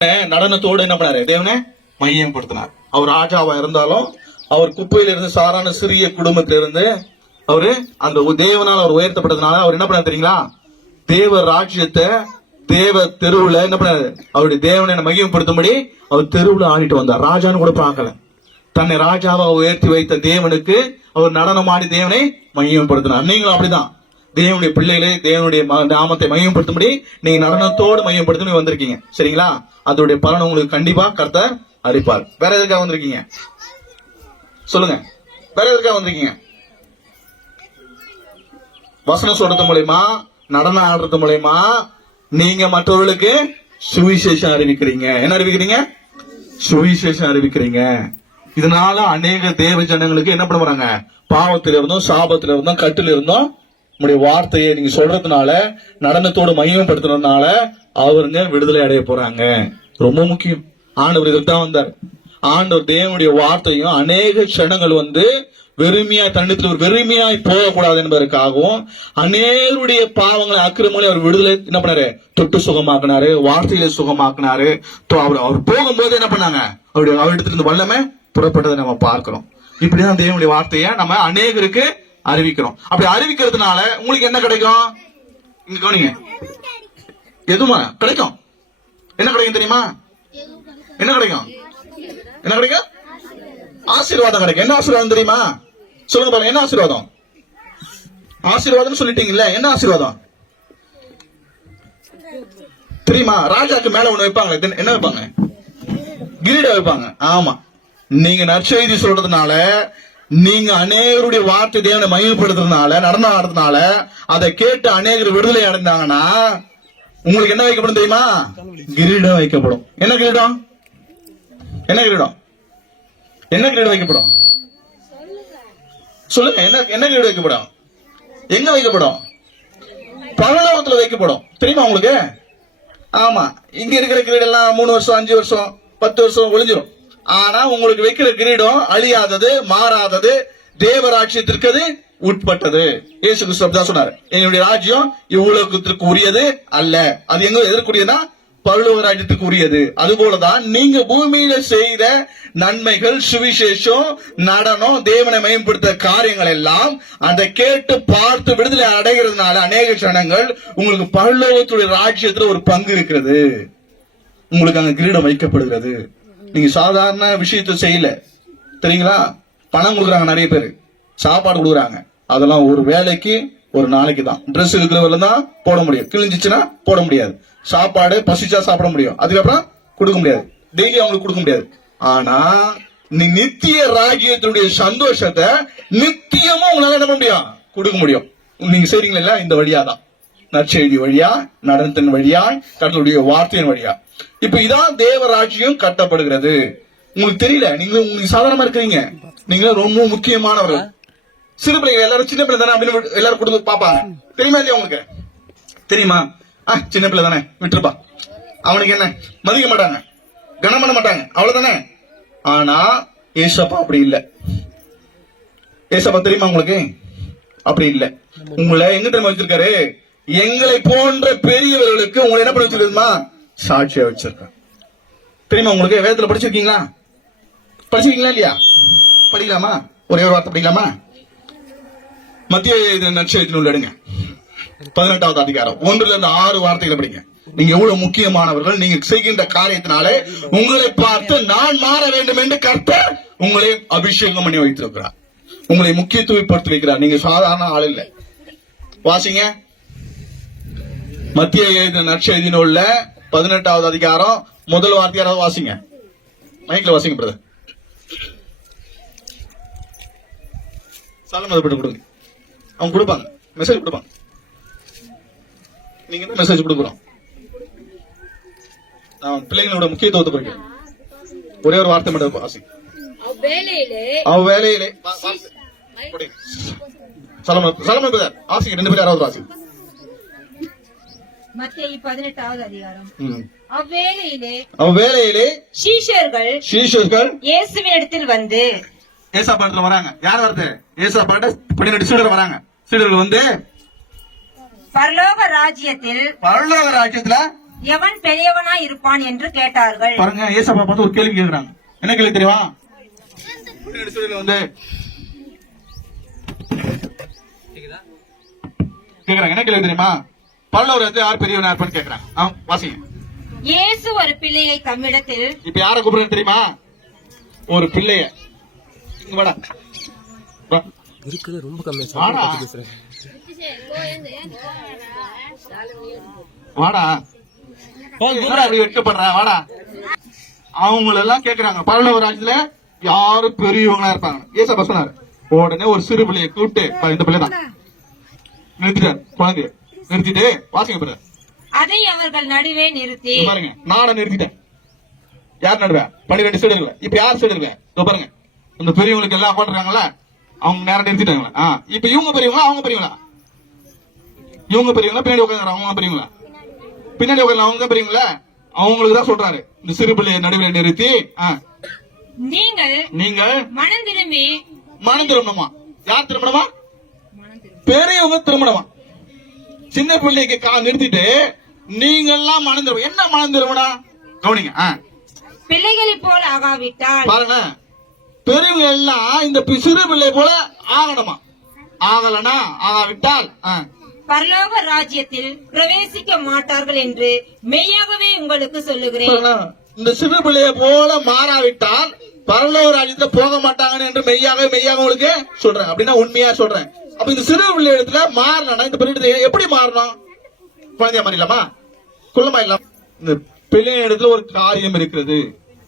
நடனத்தோடு என்ன பண்ணாரு? தேவனை மையப்படுத்தினார். அவர் ராஜாவா இருந்தாலும் அவர் குப்பையில இருந்து சாதாரண சிறிய குடும்பத்திலிருந்து அவரு அந்த தேவனால் அவர் உயர்த்தப்பட்டதுனால அவர் என்ன பண்ணாரு தெரியுங்களா? தேவ ராஜ்யத்தை தேவ தெருவுல என்ன பண்ணாரு? அவருடைய தேவனை மையப்படுத்தும்படி அவர் தெருவுல ஆடிட்டு வந்தார். ராஜான்னு கூட பார்க்கல. தன்னை ராஜாவை உயர்த்தி வைத்த தேவனுக்கு அவர் நடனம் ஆடி தேவனை மையப்படுத்தினார். நீங்களும் அப்படிதான் தேவனுடைய பிள்ளைகளே தேவனுடைய நாமத்தை மையப்படுத்தும்படி நீங்க நடனத்தோடு மையப்படுத்தி வந்திருக்கீங்க. சரிங்களா? அதோடைய பலன் உங்களுக்கு கண்டிப்பா கர்த்தர் அறிப்பார். வேற எதுக்காக வந்திருக்கீங்க சொல்லுங்க? வேற எதுக்காக வந்திருக்கீங்க? வசனம் சொல்றது மூலமா, நடனம் ஆடுறது மூலமா நீங்க மற்றவர்களுக்கு சுவிசேஷம் அறிவிக்கிறீங்க. என்ன அறிவிக்கிறீங்க? சுவிசேஷம் அறிவிக்கிறீங்க. இதனால அநேக தேவ ஜனங்களுக்கு என்ன பண்ண போறாங்க? பாவத்தில இருந்தும் சாபத்தில இருந்தும் கட்டில இருந்தும் உங்களுடைய வார்த்தையை நீங்க சொல்றதுனால நடனத்தோடு மையப்படுத்துறதுனால அவருங்க விடுதலை அடைய போறாங்க. ரொம்ப முக்கியம். ஆண்டவர் இதற்கு தான் வந்தார். ஆண்டவர் தேவனுடைய வார்த்தையும் அநேக க்ஷணங்கள் வெறுமையாய் தன்னிடத்தில் ஒரு வெறுமையாய் போகக்கூடாது என்பதற்காகவும் அநேகருடைய பாவங்களை அக்கிரமங்களை அவர் விடுதலை என்ன பண்ணாரு? தொட்டு சுகமாக்குனாரு, வார்த்தையில சுகமாக்குனாரு. அவர் போகும்போது என்ன பண்ணாங்க? அவரிடத்துல இருந்து வல்லமை புறப்பட்டதை நம்ம பார்க்கிறோம். இப்படிதான் தேவனுடைய வார்த்தையை நம்ம அநேகருக்கு அறிவிக்கிறோம். அப்படி அறிவிக்கிறதுனால உங்களுக்கு என்ன கிடைக்கும்? இங்க கவனிங்க. எதுமா கிடைக்கும்? என்ன கிடைக்கும் தெரியுமா? என்ன கிடைக்கும்? என்ன கிடைக்கும்? ஆசீர்வாதம் கிடைக்கும். என்ன ஆசீர்வாதம் தெரியுமா? சொல்லுங்க பாருங்க. என்ன ஆசீர்வாதம்? ஆசீர்வாதம் சொல்லிட்டீங்கல்ல, என்ன ஆசீர்வாதம் தெரியுமா? ராஜாக்கு மேல ஒண்ணு வைப்பாங்க. என்ன வைப்பாங்க? கிரீடம் வைப்பாங்க. ஆமா, நீங்க நற்செய்தி சொல்றதுனால, நீங்க அநேகருடைய வார்த்தை தேவனை மையப்படுத்துறதுனால, நடனம் ஆடுறதுனால, அதை கேட்டு அநேகர் விடுதலை அடைந்தாங்கன்னா உங்களுக்கு என்ன வைக்கப்படும் தெரியுமா? கிரீடம் வைக்கப்படும். என்ன கிரீடம்? என்ன கிரீடம்? என்ன கிரீடம் வைக்கப்படும்? சொல்லுங்க. என்ன கிரீடம் வைக்கப்படும்? எங்க வைக்கப்படும்? பரலோகத்துல வைக்கப்படும். தெரியுமா உங்களுக்கு? ஆமா, இங்க இருக்கிற கிரீடம் எல்லாம் 3 வருஷம் 5 வருஷம் 10 வருஷம் ஒளிஞ்சிரும். ஆனா உங்களுக்கு வைக்கிற கிரீடம் அழியாதது, மாறாதது, தேவராட்சியத்திற்கு அது உட்பட்டது. இயேசு கிறிஸ்து சொன்னார், என்னுடைய ராஜ்யம் இவ்வுலகத்திற்கு உரியது அல்ல, அது எங்க எதற்குரியதா? பரலோக ராஜ்யத்துக்கு உரியது. அதுபோலதான் நீங்க பூமியில செய்த நன்மைகள், சுவிசேஷம், நடனம், தேவனை மேம்படுத்த காரியங்கள் எல்லாம் அதை கேட்டு பார்த்து விடுதலை அடைகிறதுனால அநேக ஜனங்கள் உங்களுக்கு பரலோகத்துடைய ராஜ்யத்துல ஒரு பங்கு இருக்கிறது. உங்களுக்கு அங்க கிரீடம் வைக்கப்படுகிறது. நீங்க சாதாரண விஷயத்த செய்யல, தெரியுங்களா? பணம் கொடுக்குறாங்க, நிறைய பேர் சாப்பாடு கொடுக்குறாங்க. அதெல்லாம் ஒரு வேலைக்கு ஒரு நாளைக்கு தான். ட்ரெஸ் இருக்கிறவங்க தான் போட முடியும், கிழிஞ்சிச்சுன்னா போட முடியாது. சாப்பாடு பசிச்சா சாப்பிட முடியும், அதுக்கப்புறம் கொடுக்க முடியாது, டெய்லி அவங்களுக்கு கொடுக்க முடியாது. ஆனா நீ நித்திய ராஜ்யத்தினுடைய சந்தோஷத்தை நித்தியமா உங்களால என்ன பண்ண முடியும்? கொடுக்க முடியும். நீங்க செய்றீங்களா? இந்த வழியா தான், நற்செய்தி வழியா, நடனத்தின் வழியா, கடவுளுடைய வார்த்தையின் வழியா. இப்ப இதான் தேவராஜ்யம் கட்டப்படுகிறது. உங்களுக்கு தெரியல, நீங்க சாதாரணமா இருக்கிறீங்க. நீங்க ரொம்ப முக்கியமானவர்கள். சிறு பிள்ளைங்க எல்லாரும் சின்ன பிள்ளை தானே அப்படின்னு எல்லாரும் கொடுத்து பாப்பாங்க. தெரியுமா இல்லையா உங்களுக்கு? தெரியுமா? சின்ன பிள்ளை தானே, விட்டுருப்பா, அவனுக்கு என்ன மதிக்க மாட்டாங்க, கனம் பண்ண மாட்டாங்க, அவ்வளவுதானே. ஆனா ஏசப்பா அப்படி இல்ல. ஏசப்பா தெரியுமா உங்களுக்கு? அப்படி இல்ல. உங்களை எங்க தெரியுமா வச்சிருக்காரு? எங்களை போன்ற பெரியவர்களுக்கு உங்களை என்ன பண்ணி வச்சிருக்கா? சாட்சியா வச்சிருக்க. தெரியுமா உங்களுக்கு? வேதத்துல படிச்சிருக்கீங்களா? படிச்சிருக்கீங்களா இல்லையா? படிக்கலாமா? ஒரே ஒரு வார்த்தை படிக்கலாமா? மத்திய நற்செய்தி நூல் எடுங்க, 18வது அதிகாரம் 1-6 வார்த்தைகளை படிங்க. நீங்க எவ்வளவு முக்கியமானவர்கள். நீங்க செய்கின்ற காரியத்தினாலே உங்களை பார்த்து நான் மாற வேண்டும் என்று கர்த்தர் உங்களை அபிஷேகம் பண்ணி வைத்திருக்கிறார். உங்களை முக்கியத்துவப்படுத்தி வைக்கிறார். நீங்க சாதாரண ஆள் இல்லை. வாசிங்க, மத்திய நற்செய்தி நூல்ல 18வது அதிகாரம் முதல் வார்த்தையாராவது வாசிங்க. மைக்ல வாசிங்க பிரதர். சாலமன் கொடுங்க, அவங்க கொடுப்பாங்க, மெசேஜ் கொடுப்பாங்க. நீங்க என்ன மெசேஜ் கொடுக்குறோம்? நான் பிள்ளைங்களோட முக்கியத்துவத்தை படிக்கிறேன். ஒரே ஒரு வார்த்தை மட்டும் வாசி. அவ்வேளையிலே சாலமன் பிரதர் வாசிங்க. 2 பேர் யாராவது வாசி. மத்தேயு 18வது அதிகாரம். அவ்வேளையிலே சீஷர்கள் இயேசுவினிடத்தில் வந்து, ஏசாப்பாடத்துல வராங்க. யார் வருது? ஏசாப்பாட 12 சீடர்கள் வராங்க. சீடர்கள் வந்து பரலோக ராஜ்யத்தில் எவன் பெரியவனாய் இருப்பான் என்று கேட்டார்கள். பாருங்க, ஏசப்பா பார்த்து ஒரு கேள்வி கேக்குறாங்க. என்ன கேள்வி தெரியுமா? வந்து கேக்குறாங்க, என்ன கேள்வி தெரியுமா? பரலோக ராஜ்யத்துல யார் பெரியவனா இருப்பான்னு கேக்குறாங்க. வாசிங்க. இயேசு ஒரு பிள்ளையை தம்மிடத்தில். இப்ப யார கூப்பிடுறது தெரியுமா? ஒரு பிள்ளைய. இங்க வாடா. இருக்குது ரொம்ப கம்மியா வாடா. வாடா. அப்படி வெட்கப்படுற வாடா. அவங்களெல்லாம் கேக்குறாங்க, பரலோக ராஜ்யத்துல யாரு பெரியவங்களா இருப்பாங்க? ஏசப்பா சொன்னாரு. உடனே ஒரு சிறு பிள்ளையை கூப்பிட்டு, இந்த பிள்ளை தான் நிறுத்திட்டார். குழந்தைய நிறுத்திட்டு வாசிங்க பிறகு. அதை அவர்கள் நடுவே நிறுத்தி. பாருங்க, நானும் நிறுத்திட்டேன். யார் நடுவே? 12 சைடு இல்ல. இப்ப யார் சைடு இருக்க? பாருங்க, இந்த பெரியவங்களுக்கு எல்லாம் போட்டுருக்காங்கல்ல, அவங்க நேரம் நிறுத்திட்டாங்களா? இப்ப இவங்க பெரியவங்களா அவங்க பெரியவங்களா? இவங்க பெரியவங்களா? பின்னாடி உட்காந்து அவங்க பெரியவங்களா? பின்னாடி உட்காந்து அவங்க தான் பெரியவங்களா? அவங்களுக்கு தான் சொல்றாரு, இந்த சிறு பிள்ளையை நடுவில் நிறுத்தி நீங்கள் மனம் திரும்பணுமா? யார் திரும்பணுமா? பெரியவங்க திரும்பணுமா? சின்ன பிள்ளைக்கு நிறுத்திட்டு நீங்க எல்லாம் மனம் திரும்ப. என்ன மனம் திரும்பணும்? கவனிங்க. பிள்ளைகளை போல ஆகாவிட்டால். பாருங்க, பெரியவங்க எல்லாம் இந்த சிறு பிள்ளை போல ஆகணுமா? ஆகலனா ஆகாவிட்டால் பரலோக ராஜ்யத்தில் பிரவேசிக்க மாட்டார்கள் என்று மெய்யாகவே உங்களுக்கு சொல்லுகிறேன். இந்த சிறு பிள்ளைய போல மாறாவிட்டால் பரலோக ராஜ்யத்துல போக மாட்டாங்க என்று மெய்யாக உங்களுக்கு சொல்றேன். அப்படின்னா உண்மையா சொல்றேன். அப்ப இந்த சிறு பிள்ளை இடத்துல மாறணும். இந்த பிள்ளை எப்படி மாறணும்? குழந்தையா மாறிடலாமா? குள்ளமா இல்லாம. இந்த பிள்ளை இடத்துல ஒரு காரியம் இருக்கிறது,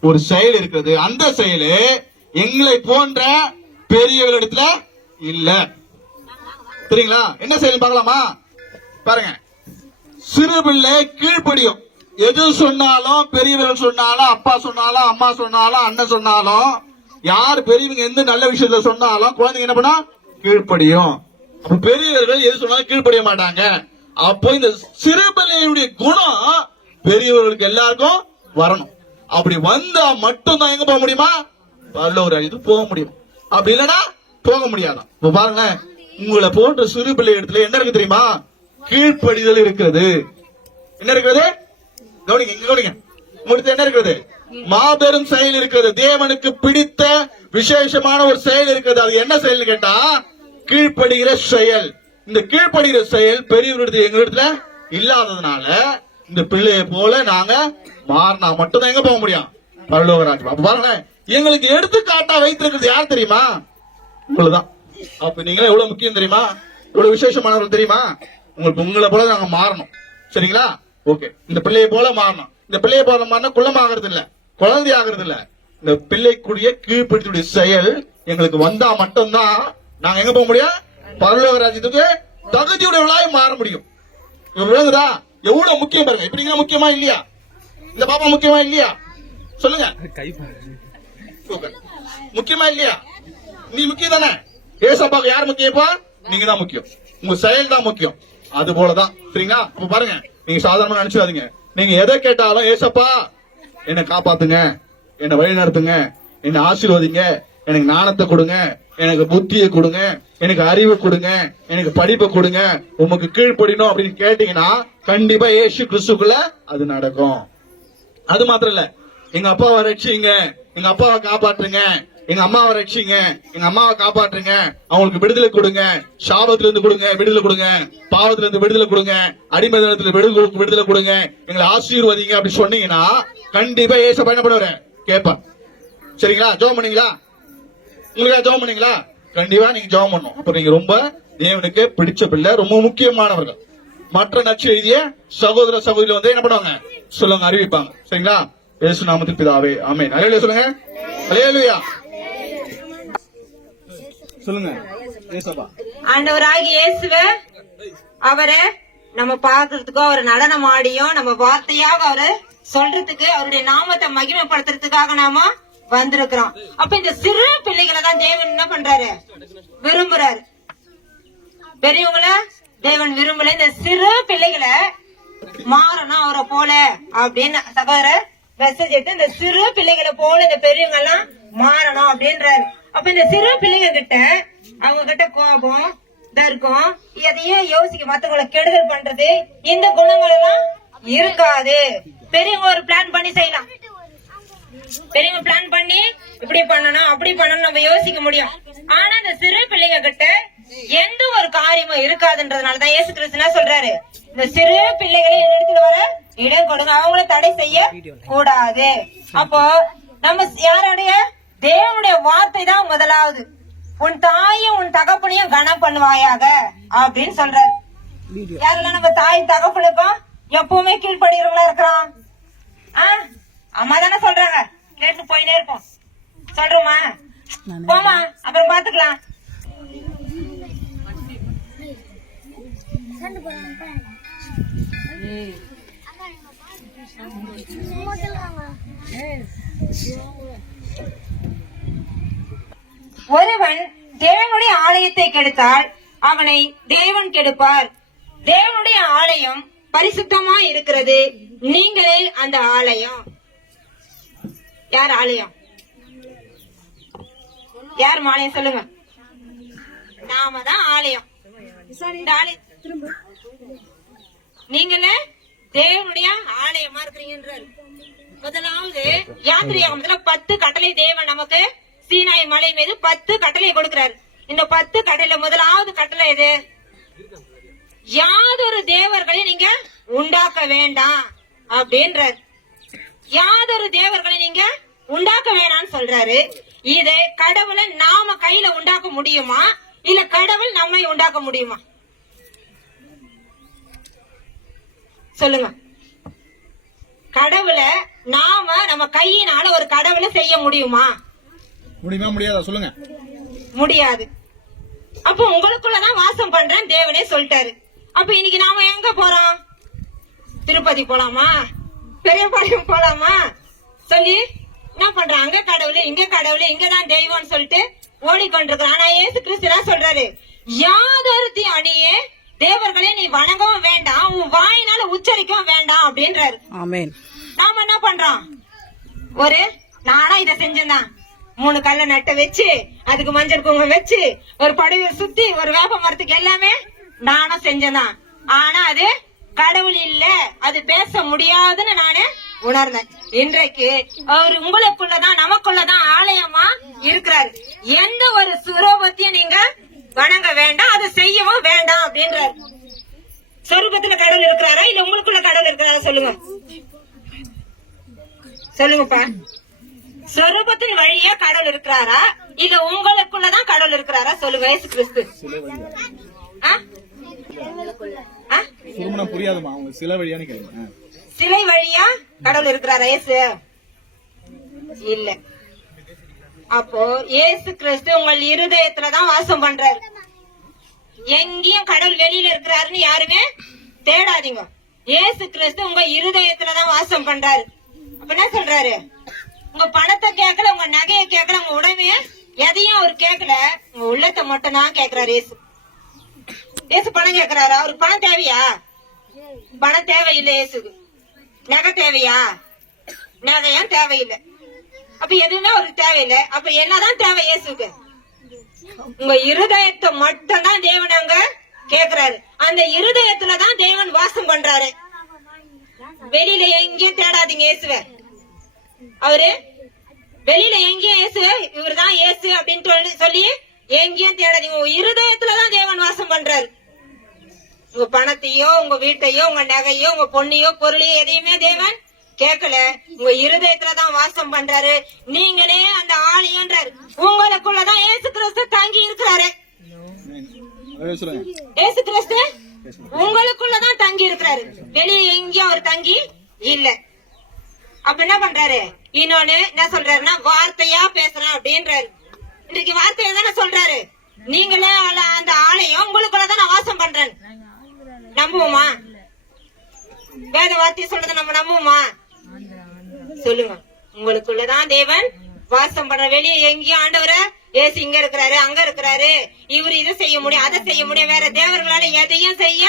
ஒரு செயல் இருக்கிறது. அந்த செயலு எங்களை போன்ற பெரியவர்களிடத்துல இல்ல. சரிங்களா? என்ன செயல் பார்க்கலாமா? பாருங்க, சிறு பிள்ளை கீழ்ப்படியும். எது சொன்னாலும், பெரியவர்கள் சொன்னாலும், அப்பா சொன்னாலும், அம்மா சொன்னாலும், அண்ணன் சொன்னாலும், யார் பெரியவங்க எந்த நல்ல விஷயத்துல சொன்னாலும் குழந்தைங்க என்ன பண்ணா? கீழ்ப்படியும். பெரியவர்கள் எது சொன்னாலும் கீழ்ப்படிய மாட்டாங்க. அப்போ இந்த சிறு பிள்ளையுடைய குணம் பெரியவர்களுக்கு எல்லாருக்கும் வரணும். அப்படி வந்தா மட்டும்தான் எங்க போக முடியுமா? பரலோக ராஜ்யத்துக்கு போக முடியும். அப்படி இல்லைன்னா போக முடியாதான். இப்ப பாருங்க, உங்களை போன்ற சிறு பிள்ளை இடத்துல என்ன இருக்கு தெரியுமா? கீழ்ப்படிதல் இருக்கிறது. என்ன இருக்கிறது? கவனிங்க, இங்க கவனிங்க. உங்களுக்கு என்ன இருக்கிறது? மாபெரும் செயல் இருக்கிறது. தேவனுக்கு பிடித்த விசேஷமான ஒரு செயல் இருக்கிறது. அது என்ன செயல் கேட்டா, கீழ்ப்படுகிற செயல். இந்த கீழ்ப்படுகிற செயல் பெரியவர்கள் எங்களிடத்துல இல்லாததுனால இந்த பிள்ளையை போல நாங்க மாறினா மட்டும்தான் எங்க போக முடியும்? பரலோக ராஜ்யம். அப்ப பாருங்க, எங்களுக்கு எடுத்துக்காட்டா வைத்திருக்கிறது யார் தெரியுமா? உங்களுதான். அப்ப நீங்க எவ்வளவு முக்கியம் தெரியுமா? எவ்வளவு விசேஷமானவர்கள் தெரியுமா? உங்களை போல நாங்க மாறணும். சரிங்களா? ஓகே. இந்த பிள்ளையை போல மாறணும். இந்த பிள்ளையை போல மாறினா குள்ளமாகிறது இல்ல, குழந்தை ஆகிறது இல்ல. இந்த பிள்ளைக்குரிய கீழ்ப்படுத்திய செயல் எங்களுக்கு வந்தா மட்டும்தான் நாங்க எங்க போக முடியும்? பரலோக ராஜ்யத்துக்கு தகுதியுடையவளாய் மாற முடியும். விளங்குதா? எவ்வளவு முக்கியம் பாருங்க. இப்படி முக்கியமா இல்லையா? இந்த பாப்பா முக்கியமா இல்லையா? சொல்லுங்க. முக்கியமா இல்லையா? நீ முக்கியம் தானே. ஏசப்பாக்கு யார் முக்கியப்பா? நீங்க தான் முக்கியம். உங்க செயல் தான் முக்கியம். அது போலதான். சரிங்களா? அப்ப பாருங்க, நீங்க சாதாரணமா நினைச்சுக்காதீங்க. நீங்க எதை கேட்டாலும், ஏசப்பா என்னை காப்பாத்துங்க, என்னை வழி நடத்துங்க, என்னை ஆசீர்வதிங்க, எனக்கு ஞானத்தை கொடுங்க, எனக்கு புத்தியை கொடுங்க, எனக்கு அறிவு கொடுங்க, எனக்கு படிப்பை கொடுங்க, உமக்கு கீழ்ப்படினோம் அப்படின்னு கேட்டீங்கன்னா கண்டிப்பா இயேசு கிறிஸ்துக்குள்ள அது நடக்கும். அது மாத்திரம் இல்ல, எங்க அப்பாவை ரட்சிங்க, எங்க அப்பாவை காப்பாற்றுங்க, எங்க அம்மாவை ரட்சிங்க, எங்க அம்மாவை காப்பாற்றுங்க, அவங்களுக்கு விடுதலை கொடுங்க, சாபத்துல இருந்து கொடுங்க, விடுதலை கொடுங்க, பாவத்துல இருந்து விடுதலை கொடுங்க, அடிமைதனத்துல விடுதலை கொடுங்க, எங்களை ஆசீர்வதிங்க அப்படி சொன்னீங்கன்னா கண்டிப்பா ஏசப்பா என்ன பண்ணுவாரு? கேட்பா. சரிங்களா? ஜெபம் பண்ணீங்களா? உங்களுக்கு ஜெபம் பண்ணீங்களா? கண்டிப்பா நீங்க ஜெபம் பண்ணணும். அப்ப நீங்க ரொம்ப தேவனுக்கு பிடிச்ச பிள்ளை, ரொம்ப முக்கியமானவர்கள். மற்ற நற்செய்திய சகோதர சகோதரி வந்து என்ன பண்ணுவாங்க? சொல்லுங்க, அறிவிப்பாங்க. சரிங்களா? இயேசு நாமத்தில் பிதாவே, ஆமென். அல்லேலூயா சொல்லுங்க. அல்லேலூயா சொல்லுங்க. ஆண்டவராகிய இயேசுவே, அவரை நம்ம பாக்குறதுக்கோ, அவர் நடனம் ஆடியும் நம்ம வார்த்தையாக அவரை சொல்றதுக்கு, அவருடைய நாமத்தை மகிமைப்படுத்துறதுக்காக நாம வந்திருக்கிறோம். அப்ப இந்த சிறு பிள்ளைகளை தான் தேவன் என்ன பண்றாரு? விரும்புறாரு. பெரியவங்கள தேவன் விரும்பல. இந்த சிறு பிள்ளைகளை மாறணும் அவரை போல அப்படின்னு சகோதரர் மெசேஜ் எடுத்து, இந்த சிறு பிள்ளைகளை போல இந்த பெரியவங்க எல்லாம் மாறணும் அப்படின்றாரு. அப்ப இந்த சிறு பிள்ளைங்க கிட்ட, அவங்க கிட்ட கோபம், தர்க்கம், எதையும் யோசிக்க, மத்தவங்களை கெடுதல் பண்றது, இந்த குணங்கள் எல்லாம் இருக்காது. பெரியவங்க ஒரு பிளான் பண்ணி செய்யலாம். பெரியவங்க பிளான் பண்ணி இப்படி பண்ணணும் அப்படி பண்ணணும் நம்ம யோசிக்க முடியும். ஆனா இந்த சிறு பிள்ளைங்க கிட்ட எந்த ஒரு காரியமும் இருக்காதுன்றதுனாலதான் இயேசு கிறிஸ்து என்ன சொல்றாரு, இந்த சிறு பிள்ளைகளை எடுத்துட்டு வர இடம் கொடுங்க, அவங்கள தடை செய்ய கூடாது. அப்போ நம்ம யாருடைய தேவனுடைய வார்த்தை தான் முதலாவது. உன் தாயும் உன் தகப்பனையும் கனம் பண்ணுவாயாக அப்படின்னு சொல்றாரு. யாரெல்லாம் நம்ம தாய் தகப்பனுக்கும் எப்பவுமே கீழ்படுகிறவங்களா இருக்கிறோம்? அம்மா தானே சொல்றாங்க, கேட்டு போயினே இருப்போம். சொல்றோமா? போமா, அப்புறம் பாத்துக்கலாம். ஒருவன் தேவனுடைய ஆலயத்தை கெடுத்தால் அவனை தேவன் கெடுப்பார். தேவனுடைய ஆலயம் பரிசுத்தமா இருக்கிறது, நீங்களே அந்த ஆலயம். யார் ஆலயம்? யார் ஆலயம் சொல்லுங்க. நாம தான் ஆலயம். நீங்களே தேவனுடைய ஆலயமா இருக்கிறீங்கன்றாரு. முதலாவது யாத்திரையாகமத்துல 10 கட்டளை தேவன் நமக்கு சீனாய் மலை மீது 10 கட்டளை கொடுக்கிறாரு. இந்த 10 கட்டளை முதலாவது கட்டளை எது? யாதொரு தேவர்களையும் நீங்க உண்டாக்க வேண்டாம் அப்படின்றாரு. யாதொரு தேவர்களை நீங்க உண்டாக்க வேணாம்னு சொல்றாரு. இதை கடவுளை நாம கையில உண்டாக்க முடியுமா, இல்ல கடவுள் நம்மை உண்டாக்க முடியுமா? சொல்லுங்க. கடவுளை நாம நம்ம கையினால ஒரு கடவுளை செய்ய முடியுமா? முடியாதா? சொல்லுங்க. முடியாது. அப்ப உங்களுக்குள்ளதான் வாசம் பண்றேன் தேவனே சொல்லிட்டாரு. அப்ப இன்னைக்கு நாம எங்க போறோம்? திருப்பதி போலாமா, பெரியபாளையம் போலாமா சொல்லி என்ன பண்றோம்? அங்க கடவுள் இங்க கடவுள் இங்கதான் தெய்வம்னு சொல்லிட்டு ஓடிக்கொண்டிருக்கிறோம். ஆனா இயேசு கிறிஸ்து என்ன சொல்றாரு, யாதொரு அடியே தேவர்களே நீ வணங்கவும் வேண்டாம், உன் வாயினால உச்சரிக்கவும் வேண்டாம் அப்படின்றாரு. ஆமென். நாம என்ன பண்றோம்? நானா இதை செஞ்சேன், 3 கல்ல நட்ட வச்சு அதுக்கு மஞ்சள் குங்குமம் வச்சு ஒரு படவை சுத்தி ஒரு வேப்ப மரத்துக்கு எல்லாமே நானும் செஞ்சேன். ஆனா அது கடவுள் இல்ல, அது பேச முடியாதுன்னு நானே உணர்ந்தேன். இன்றைக்கு அவர் உங்களுக்குள்ளதான் நமக்குள்ளதான் ஆலயமா இருக்கிறாரு. எந்த ஒரு சுரூபத்தையும் நீங்க வணங்க வேண்டாம், அதை செய்யவும் வேண்டாம் அப்படின்றாரு. சொரூபத்துல கடவுள் இருக்கிறாரா, இல்ல உங்களுக்குள்ள கடவுள் இருக்கிறாரா? சொல்லுங்க, சொல்லுங்கப்பா. சொரூபத்தின் வழியா கடவுள் இருக்கிறாரா, இல்ல உங்களுக்குள்ளதான் கடவுள் இருக்கிறாரா? சொல்லுங்க. இயேசு கிறிஸ்து புரியாதுமா, அவங்க சிலை வழியான்னு கேளுங்க. சிலை வழியா கடவுள் இருக்கிறாரா? இயேசு இல்ல. அப்போ இயேசு கிறிஸ்து உங்கள் இருதயத்துலதான் வாசம் பண்றாரு. எங்கேயும் கடவுள் வெளியில இருக்கிறாருன்னு யாருமே தேடாதீங்க. இயேசு கிறிஸ்து உங்க இருதயத்துலதான் வாசம் பண்றாரு. அப்ப என்ன சொல்றாரு? உங்க பணத்தை கேட்கல, உங்க நகையை கேட்கல, உங்க உடமைய எதையும் அவர் கேட்கல, உங்க உள்ளத்தை மட்டும் தான் கேட்கிறாரு. இயேசு இயேசு பணம் கேட்கிறாரு. அவருக்கு பணம் தேவையா? பணம் தேவையில்லை. இயேசுக்கு நகை தேவையா? நகையும் தேவையில்லை. அப்ப எதுவுமே அவருக்கு தேவையில்லை. அப்ப என்னதான் தேவை இயேசுக்கு? உங்க இருதயத்தை மட்டும் தான் தேவன் அங்க கேக்குறாரு. அந்த இருதயத்துலதான் தேவன் வாசம் பண்றாரு. வெளியில எங்கேயும் தேடாதீங்க இயேசுவ. அவரு வெளியில எங்கேயும் இயேசு இவருதான் இயேசு அப்படின்னு சொல்லி எங்கேயும் தேடாதீங்க. உங்க இருதயத்துலதான் தேவன் வாசம் பண்றாரு. உங்க பணத்தையோ உங்க வீட்டையோ உங்க நகையோ உங்க பொண்ணையோ பொருளையோ எதையுமே தேவன் கேட்கல. உங்க இருதயத்துலதான் வாசம் பண்றாரு. நீங்களே அந்த ஆலயம்ன்றாரு. உங்களுக்குள்ளதான் இயேசு கிறிஸ்து தங்கி இருக்கிறாரு. இயேசு கிறிஸ்து உங்களுக்குள்ளதான் தங்கி இருக்கிறாரு. வெளியே எங்கேயும் அவர் தங்கி இல்ல. அப்ப என்ன பண்றாரு? இன்னொன்னு என்ன சொல்றாருன்னா, வார்த்தையா பேசுறேன் அப்படின்றாரு. இன்றைக்கு வார்த்தையா தானே சொல்றாரு. நீங்களே அந்த ஆலயம் உங்களுக்குள்ளதான் நான் வாசம் பண்றேன். நம்புவோமா? வேத வார்த்தை சொல்றதை நம்ம நம்புவோமா? சொல்லுங்க. உங்களுக்குள்ளதான் தேவன் வாசம் பண்ற. வெளியே எங்கேயும் ஆண்டவரை ஏசு இங்க இருக்கிறாரு அங்க இருக்கிறாரு, இவரு இதை செய்ய முடியும் அதை செய்ய முடியும், வேற தேவர்களால எதையும் செய்ய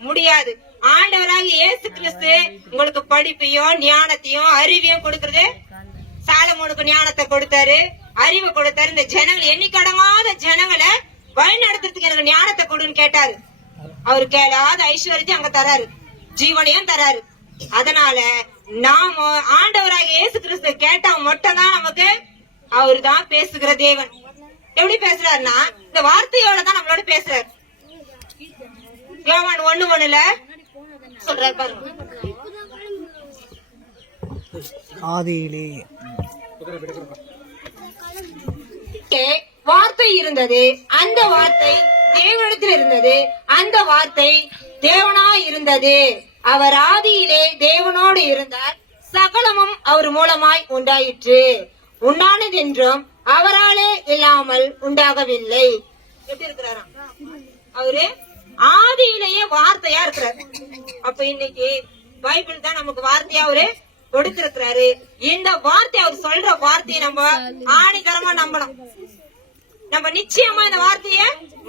முடியாது. ஆண்டவராக இயேசு கிறிஸ்து உங்களுக்கு படிப்பையும் ஞானத்தையும் அறிவையும் கொடுக்கறது. சாலமோனுக்கு ஞானத்தை கொடுத்தாரு, அறிவை கொடுத்தாரு. இந்த ஜனங்கள் எண்ணிக்கடங்காத ஜனங்களை வழி நடத்துறதுக்கு எனக்கு ஞானத்தை கொடுன்னு கேட்டாரு. அவரு கேளாத ஐஸ்வர்யத்தை அங்க தராரு, ஜீவனையும் தராரு. அதனால நாம ஆண்டவராகிய இயேசு கிறிஸ்து கேட்டா மட்டும்தான் நமக்கு அவரு தான் பேசுகிற தேவன். எப்படி பேசுறாருன்னா இந்த வார்த்தையோட தான் நம்மளோட பேசுறாரு. யோவான் 1:1 சொல்றாரு பாருங்க. ஆதியிலே வார்த்தை இருந்தது, அந்த வார்த்தை தேவனிடத்தில் இருந்தது, அந்த வார்த்தை தேவனாய் இருந்தது. அவர் ஆதியிலே தேவனோடு இருந்தார், சகலமும் அவர் மூலமாய் உண்டாயிற்று. உண்டானது என்றும் அவராலே இல்லாமல் உண்டாகவில்லை. எப்படி இருக்கிறாராம் அவரு? ஆதியிலேயே வார்த்தையா இருக்கிறார். அப்ப இன்னைக்கு பைபிள் தான் நமக்கு வார்த்தையா அவரு கொடுத்திருக்கிறாரு. இந்த வார்த்தை அவர் சொல்ற வார்த்தையை நம்ம ஆணித்தரமா நம்பணும். நம்ம நிச்சயமா இந்த வார்த்தைய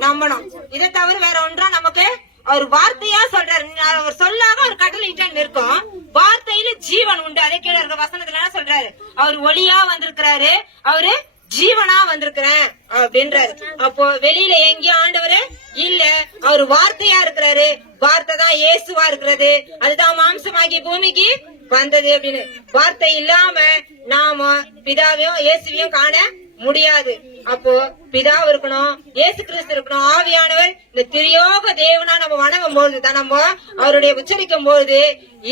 நம்பணும். இதை தவிர வேற ஒன்றா நமக்கு அவர் வார்த்தையா சொல்றாரு. அவர் சொல்லாம அவர் கட்டளையிட்டான்னு இருக்கும். வார்த்தையில ஜீவன் உண்டு. அதே கீழே இருக்க வசனத்துல என்ன சொல்றாரு? அவர் ஒளியா வந்திருக்கிறாரு, அவரு ஜீவனா வந்திருக்கிறேன் அப்படின்றாரு. அப்போ வெளியில எங்கேயும் ஆண்டவரு இல்ல, அவர் வார்த்தையா இருக்கிறாரு. வார்த்தை தான் இயேசுவா இருக்கிறது. அதுதான் மாம்சமாகி பூமிக்கு வந்தது அப்படின்னு. வார்த்தை இல்லாம நாம பிதாவையும் இயேசுவையும் காண முடியாது. அப்போ பிதாவும் இருக்கணும், இயேசு கிறிஸ்து இருக்கணும், ஆவியானவர் இந்த திரியோக தேவனா நம்ம வணங்கும் போது தான் நம்ம அவருடைய உச்சரிக்கும் போது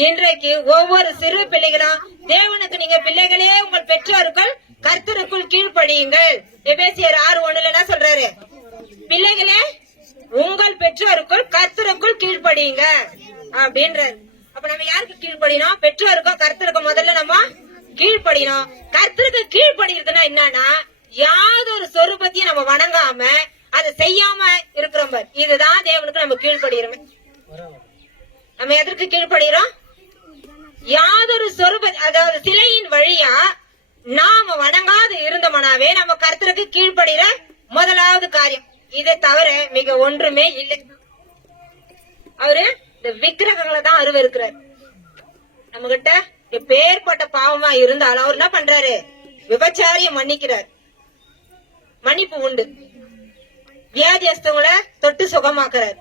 இன்றைக்கு ஒவ்வொரு சிறு பிள்ளைகளும் தேவனுக்கு நீங்க பிள்ளைகளே உங்கள் பெற்றோர்கள் கர்த்தருக்குள் கீழ்ப்படியுங்கள். எபேசியர் 6:1 என்ன சொல்றாரு? பிள்ளைகளே உங்கள் பெற்றோருக்குள் கர்த்தருக்குள் கீழ்ப்படியுங்க அப்படின்றாரு. அப்ப நம்ம யாருக்கு கீழ்ப்படினோம்? பெற்றோருக்கும் கர்த்தருக்கும் முதல்ல நம்ம கீழ்ப்படினோம். கர்த்தருக்கு கீழ்ப்படிறதுன்னா என்னன்னா யாதொரு சொரூபத்தையும் நம்ம வணங்காம அதை செய்யாம இருக்கிறோம். இதுதான் தேவனுக்கு நம்ம கீழ்ப்படுகிறோம். நம்ம எதற்கு கீழ்ப்படுகிறோம்? யாதொரு சொரூப, அதாவது சிலையின் வழியா நாம வணங்காது இருந்தோம்னாவே நம்ம கர்த்தருக்கு கீழ்ப்படுகிற முதலாவது காரியம். இதை தவிர மிக ஒன்றுமே இல்லை. அவரு இந்த விக்கிரகங்களை தான் அருவருக்கிறார். நம்ம கிட்ட எப்பேற்பட்ட பாவமா இருந்தாலும் அவர் என்ன பண்றாரு? விபச்சாரிய மன்னிக்கிறார். மன்னிப்பு உண்டு. வியாதியஸ்தவங்களை தொட்டு சுகமாக்குறாரு.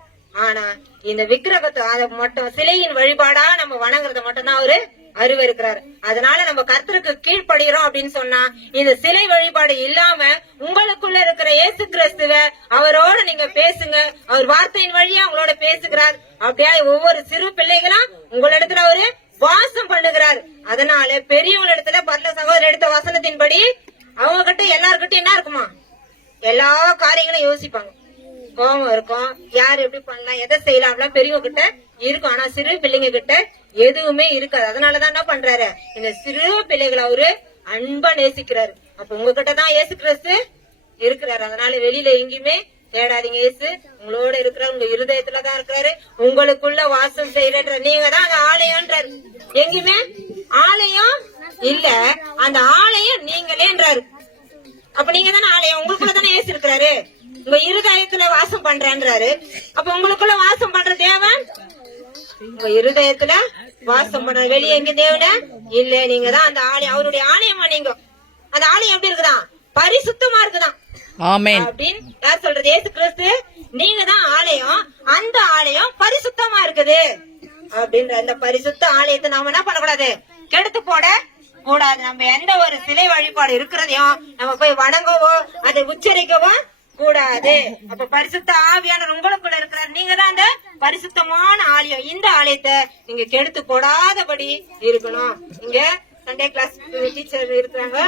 ஆனா இந்த விக்கிரகத்தை அதை மட்டும் சிலையின் வழிபாடா நம்ம வணங்குறத மட்டும் தான் அவரு அருவருக்கிறாரு. அதனால நம்ம கர்த்தருக்கு கீழ்ப்படுகிறோம் அப்படின்னு சொன்னா இந்த சிலை வழிபாடு இல்லாம உங்களுக்குள்ள இருக்கிற இயேசு கிறிஸ்துவ அவரோட நீங்க பேசுங்க. அவர் வார்த்தையின் வழியா உங்களோட பேசுகிறார். அப்படியா ஒவ்வொரு சிறு பிள்ளைகளும் உங்களிடத்துல அவரு வாசம் பண்ணுகிறார். அதனால பெரியவங்க இடத்துல பரல சகோதரர் எடுத்த வசனத்தின்படி அவங்க கிட்ட எல்லார்கிட்டும் என்ன இருக்குமா? எல்லா காரியங்களும் யோசிப்பாங்க. கோபம் இருக்கும், யாரு எப்படி பண்ணலாம், எதை செய்யலாம் பெரியவங்க கிட்ட இருக்கும். ஆனா சிறு பிள்ளைங்க கிட்ட எதுவுமே இருக்காது. அதனாலதான் என்ன பண்றாரு? இந்த சிறு பிள்ளைகளை அவரு அன்பா நேசிக்கிறாரு. அப்ப உங்ககிட்ட தான் இயேசு கிறிஸ்து இருக்கிறாரு. அதனால வெளியில எங்கேயுமே தேடாதீங்க. இயேசு உங்களோட இருக்கிற உங்க இருதயத்துலதான் இருக்கிறாரு. உங்களுக்குள்ள வாசம் செய்யற நீங்க தான் அந்த ஆலயம்ன்றாரு. எங்கேயுமே ஆலயம் இல்ல, அந்த ஆலயம் நீங்களேன்றாரு. அப்ப நீங்க தானே ஆலயம். உங்களுக்குள்ள தானே இயேசு இருக்கிறாரு. உங்க இருதயத்துல வாசம் பண்றேன்றாரு. அப்ப உங்களுக்குள்ள வாசம் பண்ற தேவன் உங்க இருதயத்துல வாசம் பண்ற. வெளியே எங்க தேவன இல்ல, நீங்க தான் அந்த ஆலயம். அவருடைய ஆலயமா நீங்க. அந்த ஆலயம் எப்படி இருக்குதான்? பரிசுத்தமா இருக்குதான். அப்படின்னு யார் சொல்றது? இயேசு கிறிஸ்து. நீங்க தான் ஆலயம், அந்த ஆலயம் பரிசுத்தமா இருக்குது அப்படின்ற அந்த பரிசுத்த ஆலயத்தை நாம என்ன பண்ணக்கூடாது? கெடுத்து போட கூடாது. நம்ம எந்த ஒரு சிலை வழிபாடு இருக்கிறதையும் நம்ம போய் வணங்கவோ அதை உச்சரிக்கவோ கூடாது. அப்ப பரிசுத்த ஆவியானவர் உங்களுக்குள்ள இருக்கிறார். நீங்க தான் அந்த பரிசுத்தமான ஆலயம். இந்த ஆலயத்தை நீங்க கெடுத்து போடாதபடி இருக்கணும். இங்க சண்டே கிளாஸ் டீச்சர் இருக்கிறாங்க.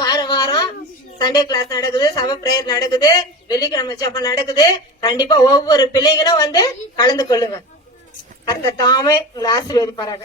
வாரம் வாரம் சண்டே கிளாஸ் நடக்குது, சபை பிரேயர் நடக்குது, வெள்ளிக்கிழமை ஜெபம் நடக்குது. கண்டிப்பா ஒவ்வொரு பிள்ளைகளும் வந்து கலந்து கொள்ளுங்க. கர்த்தர் தாமே உங்களை ஆசீர்வதிப்பாராக.